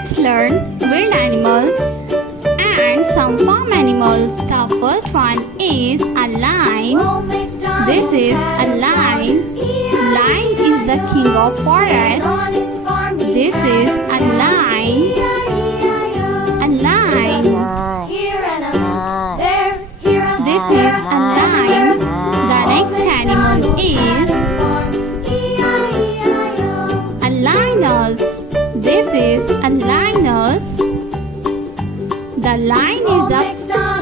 Let's learn wild animals and some farm animals. The first one is a lion. This is a lion. Lion is the king of forest. This is a lion. A lion. This is a lion. The next animal is a lioness. This is a lioness. The lion is the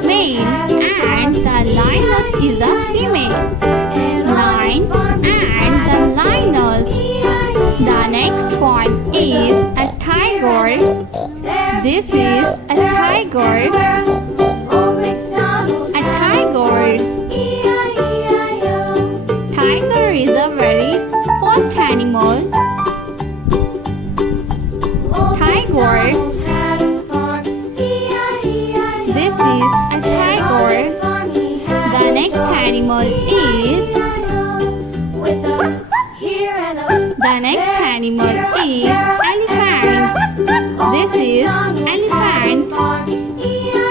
male and the lioness is a female. Lion and the lioness. The next one is a tiger. This is a tiger. A tiger. Tiger is a very fast animal. Tiger. This is a tiger. The next animal is elephant. This is elephant.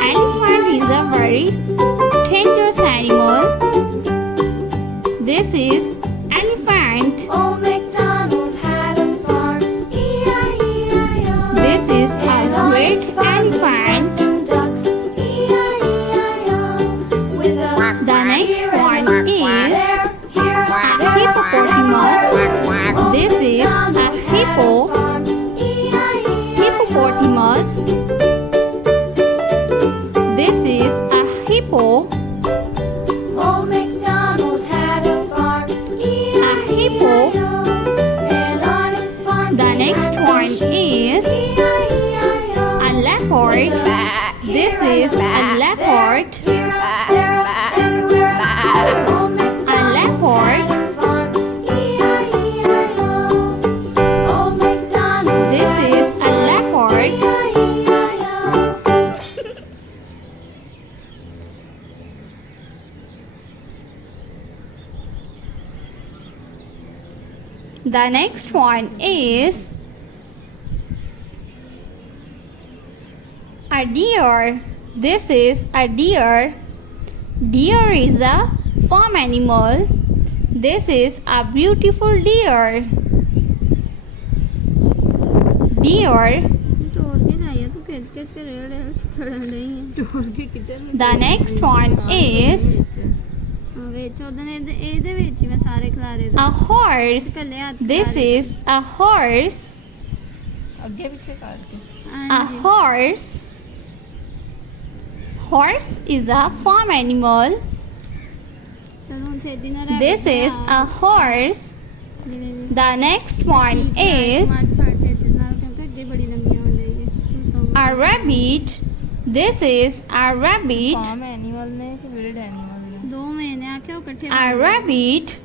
Elephant is a very dangerous animal. This is elephant. This is a great elephant. The next one is a hippopotamus. This is a hippopotamus. This is a hippo. A hippo. The next one is a leopard. This is a leopard. A leopard. This is a leopard. The next one is a deer. This is a deer. Deer is a farm animal. This is a beautiful deer. Deer. The next one is a horse. This is a horse. A horse. Horse is a farm animal. This is a horse. The next one is a rabbit. This is a rabbit. A rabbit.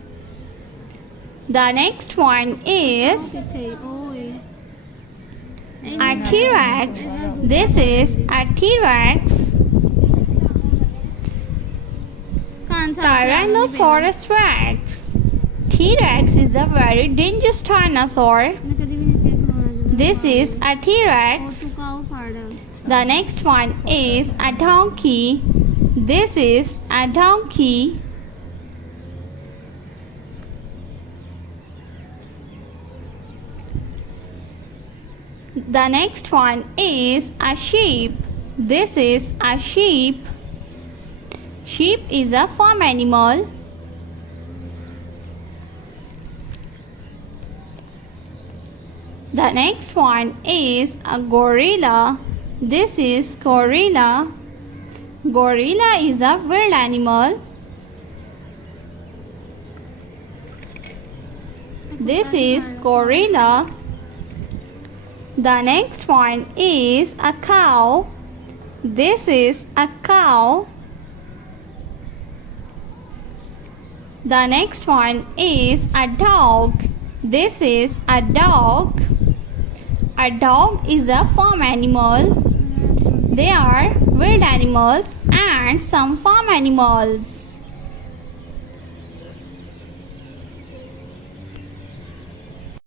The next one is a T-Rex. This is a T-Rex. Tyrannosaurus Rex. T-Rex is a very dangerous dinosaur. This is a T-Rex. The next one is a donkey. This is a donkey. The next one is a sheep. This is a sheep. Sheep is a farm animal. The next one is a gorilla. This is gorilla. Gorilla is a wild animal. This is gorilla. The next one is a cow. This is a cow. The next one is a dog. This is a dog. A dog is a farm animal. They are wild animals and some farm animals.